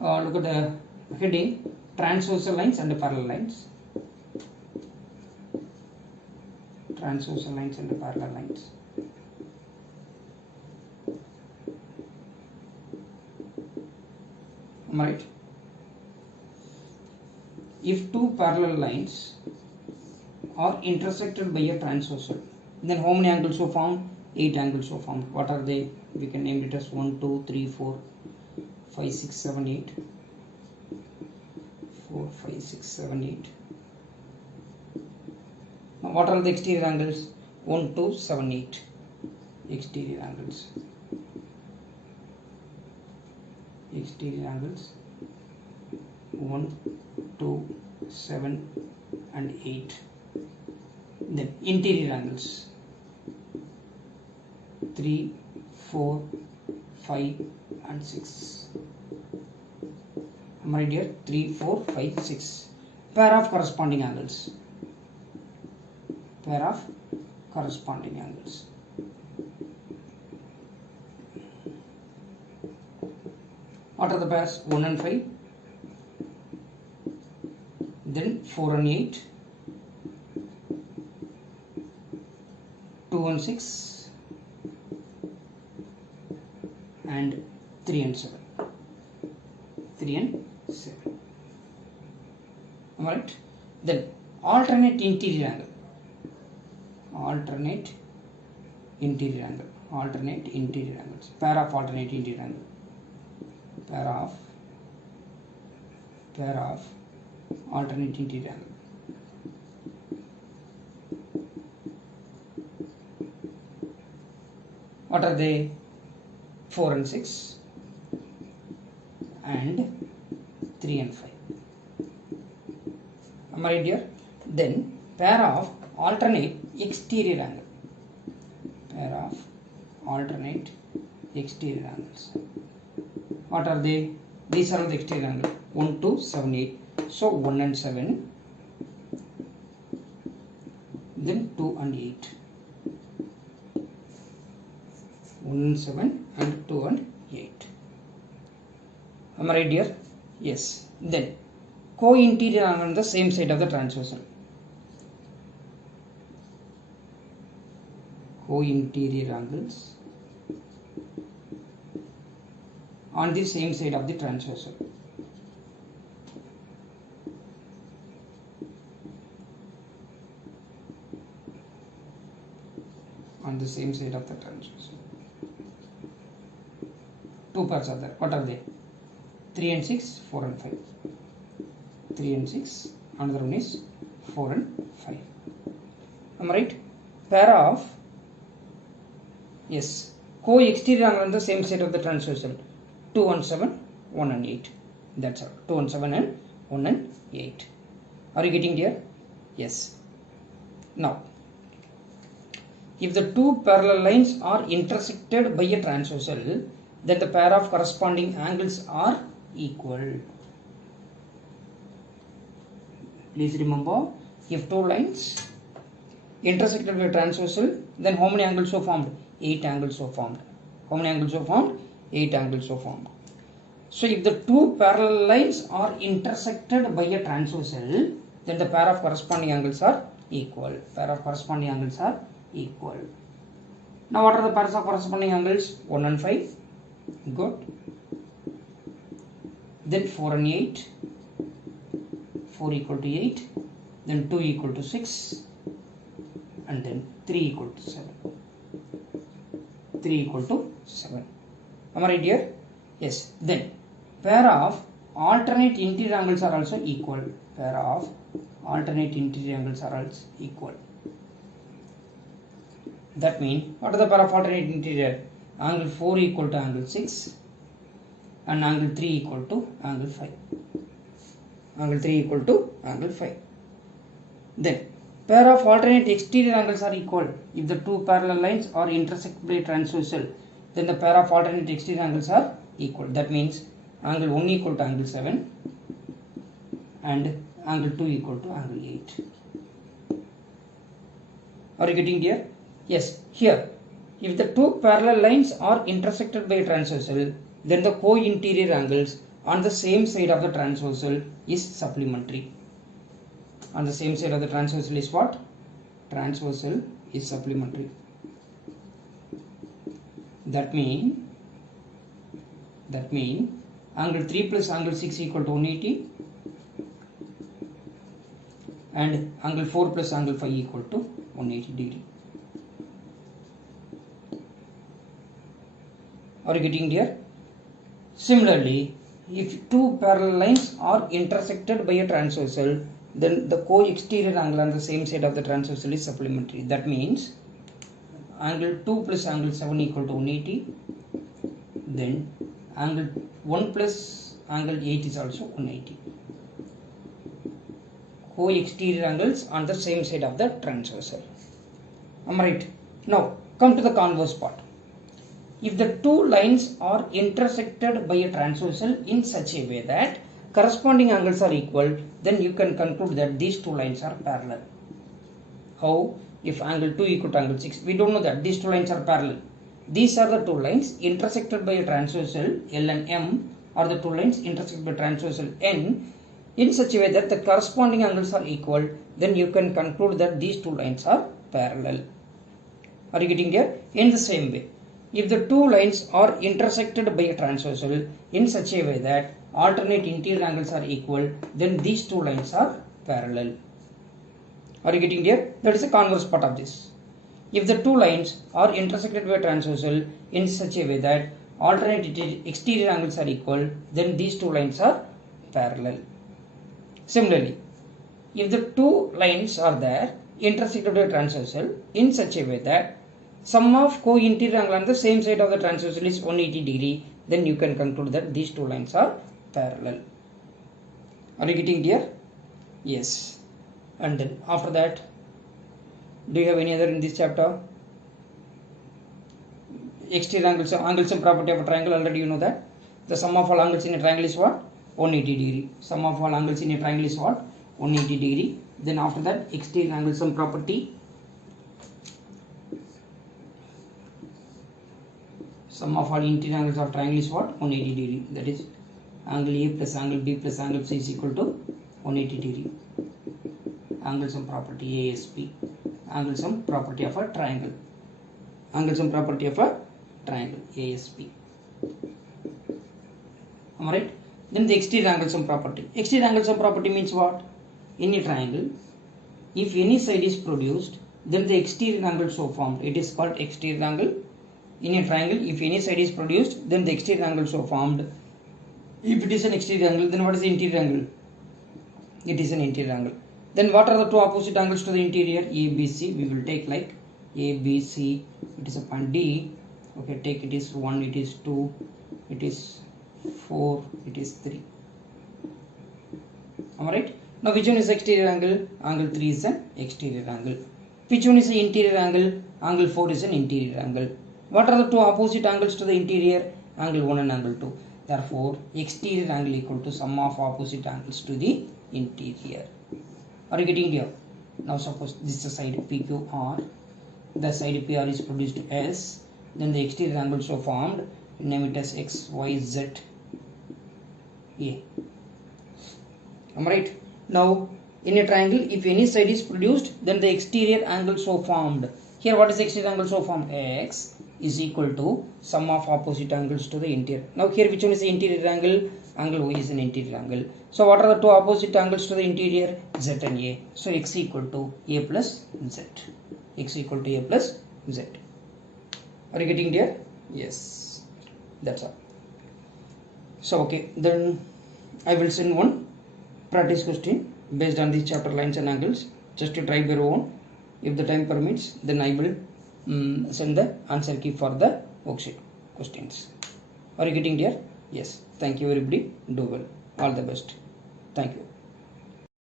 Look at the heading, transversal lines and parallel lines. Transversal lines and parallel lines. Right. If two parallel lines are intersected by a transversal, then how many angles were formed? 8 angles were formed. What are they? We can name it as 1, 2, 3, 4, 5, 6, 7, 8. 4, 5, 6, 7, 8. Now what are the exterior angles? 1, 2, 7, 8. Exterior angles. Exterior angles 1, 2, 7 and 8. Then interior angles 3, 4, 5 and 6. Am I right here? 3, 4, 5, 6. Pair of corresponding angles. Pair of corresponding angles. What are the pairs? 1 and 5. Then 4 and 8. 2 and 6. And 3 and 7. 3 and 7. Am I right? Then alternate interior angle. Alternate interior angle. Alternate interior angles. Pair of alternate interior angle. Pair of alternate interior angle. What are they? 4 and 6 and 3 and 5. Am I right here? Then pair of alternate exterior angle. Pair of alternate exterior angles. What are they? These are the exterior angles. 1, 2, 7, 8. So 1 and 7. Then 2 and 8. 1 and 7 and 2 and 8. Am I right here? Yes. Then co-interior angle on the same side of the transversal. Co-interior angles on the same side of the transversal. On the same side of the transversal. Two pairs are there. What are they? 3 and 6, 4 and 5. 3 and 6. Another one is 4 and 5. Am I right? Pair of, yes, co-exterior angle on the same side of the transversal. 2 and 7, 1 and 8. That's all. 2 and 7 and 1 and 8. Are you getting here? Yes. Now, if the two parallel lines are intersected by a transversal, then the pair of corresponding angles are equal. Please remember, if two lines intersected by a transversal, then how many angles were formed? 8 angles were formed. How many angles were formed? 8 angles were formed. So if the two parallel lines are intersected by a transversal, then the pair of corresponding angles are equal. Pair of corresponding angles are equal. Now what are the pairs of corresponding angles? 1 and 5. Good. Then 4 and 8. 4 equal to 8. Then 2 equal to 6. And then 3 equal to 7. 3 equal to 7. Am I right here? Yes. Then pair of alternate interior angles are also equal. Pair of alternate interior angles are also equal. That means, what are the pair of alternate interior? Angle 4 equal to angle 6 and angle 3 equal to angle 5. Angle 3 equal to angle 5. Then pair of alternate exterior angles are equal. If the two parallel lines are intersected by transversal, then the pair of alternate exterior angles are equal. That means angle 1 equal to angle 7 and angle 2 equal to angle 8. Are you getting here? Yes. Here, if the two parallel lines are intersected by a transversal, then the co-interior angles on the same side of the transversal is supplementary. On the same side of the transversal is what? Transversal is supplementary. That mean angle 3 plus angle 6 equal to 180 and angle 4 plus angle 5 equal to 180 degree. Are you getting here? Similarly, if two parallel lines are intersected by a transversal, then the co-exterior angle on the same side of the transversal is supplementary. That means angle 2 plus angle 7 equal to 180, then angle 1 plus angle 8 is also 180. Co-exterior angles on the same side of the transversal. Am I right? Now come to the converse part. If the two lines are intersected by a transversal in such a way that corresponding angles are equal, then you can conclude that these two lines are parallel. How? If angle 2 equal to angle 6, we don't know that these two lines are parallel. These are the two lines intersected by a transversal L and M, or the two lines intersected by transversal N in such a way that the corresponding angles are equal, then you can conclude that these two lines are parallel. Are you getting here? In the same way, if the two lines are intersected by a transversal in such a way that alternate interior angles are equal, then these two lines are parallel. Are you getting here? That is the converse part of this. If the two lines are intersected by a transversal in such a way that alternate exterior angles are equal, then these two lines are parallel. Similarly, if the two lines are there intersected by a transversal in such a way that sum of co-interior angle on the same side of the transversal is 180 degree, then you can conclude that these two lines are parallel. Are you getting here? Yes. And then after that, do you have any other in this chapter? Exterior angles and property of a triangle, already you know that. The sum of all angles in a triangle is what? 180 degree. Sum of all angles in a triangle is what? 180 degree. Then after that, exterior angles and property. Sum of all interior angles of triangle is what? 180 degree. That is angle A plus angle B plus angle C is equal to 180 degree. Angle sum property ASP. Angle sum property of a triangle. Angle sum property of a triangle ASP. Am I right? Then the exterior angle sum property. Exterior angle sum property means what? In a triangle, if any side is produced, then the exterior angle so formed, it is called exterior angle. In a triangle, if any side is produced, then the exterior angle so formed. If it is an exterior angle, then what is the interior angle? It is an interior angle. Then what are the two opposite angles to the interior? ABC, we will take like ABC, it is a point D. Okay, take it is 1, it is 2, it is 4, it is 3. Am I right? Now which one is exterior angle? Angle 3 is an exterior angle. Which one is the interior angle? Angle 4 is an interior angle. What are the two opposite angles to the interior? Angle 1 and angle 2. Therefore, exterior angle equal to sum of opposite angles to the interior. Are you getting here? Now suppose this is the side PQR. The side PR is produced S. Then the exterior angle so formed. Name it as X, Y, Z, A. Am I right? Now in a triangle, if any side is produced, then the exterior angle so formed. Here what is the exterior angle so formed? X is equal to sum of opposite angles to the interior. Now here which one is the interior angle? Angle Y is an interior angle. So what are the two opposite angles to the interior? Z and A. So X equal to A plus Z. X equal to A plus Z. Are you getting there? Yes. That's all. So okay, then I will send one practice question based on this chapter lines and angles, just to try by your own. If the time permits, then I will send the answer key for the worksheet questions. Are you getting there? Yes. Thank you everybody. Do well. All the best. Thank you.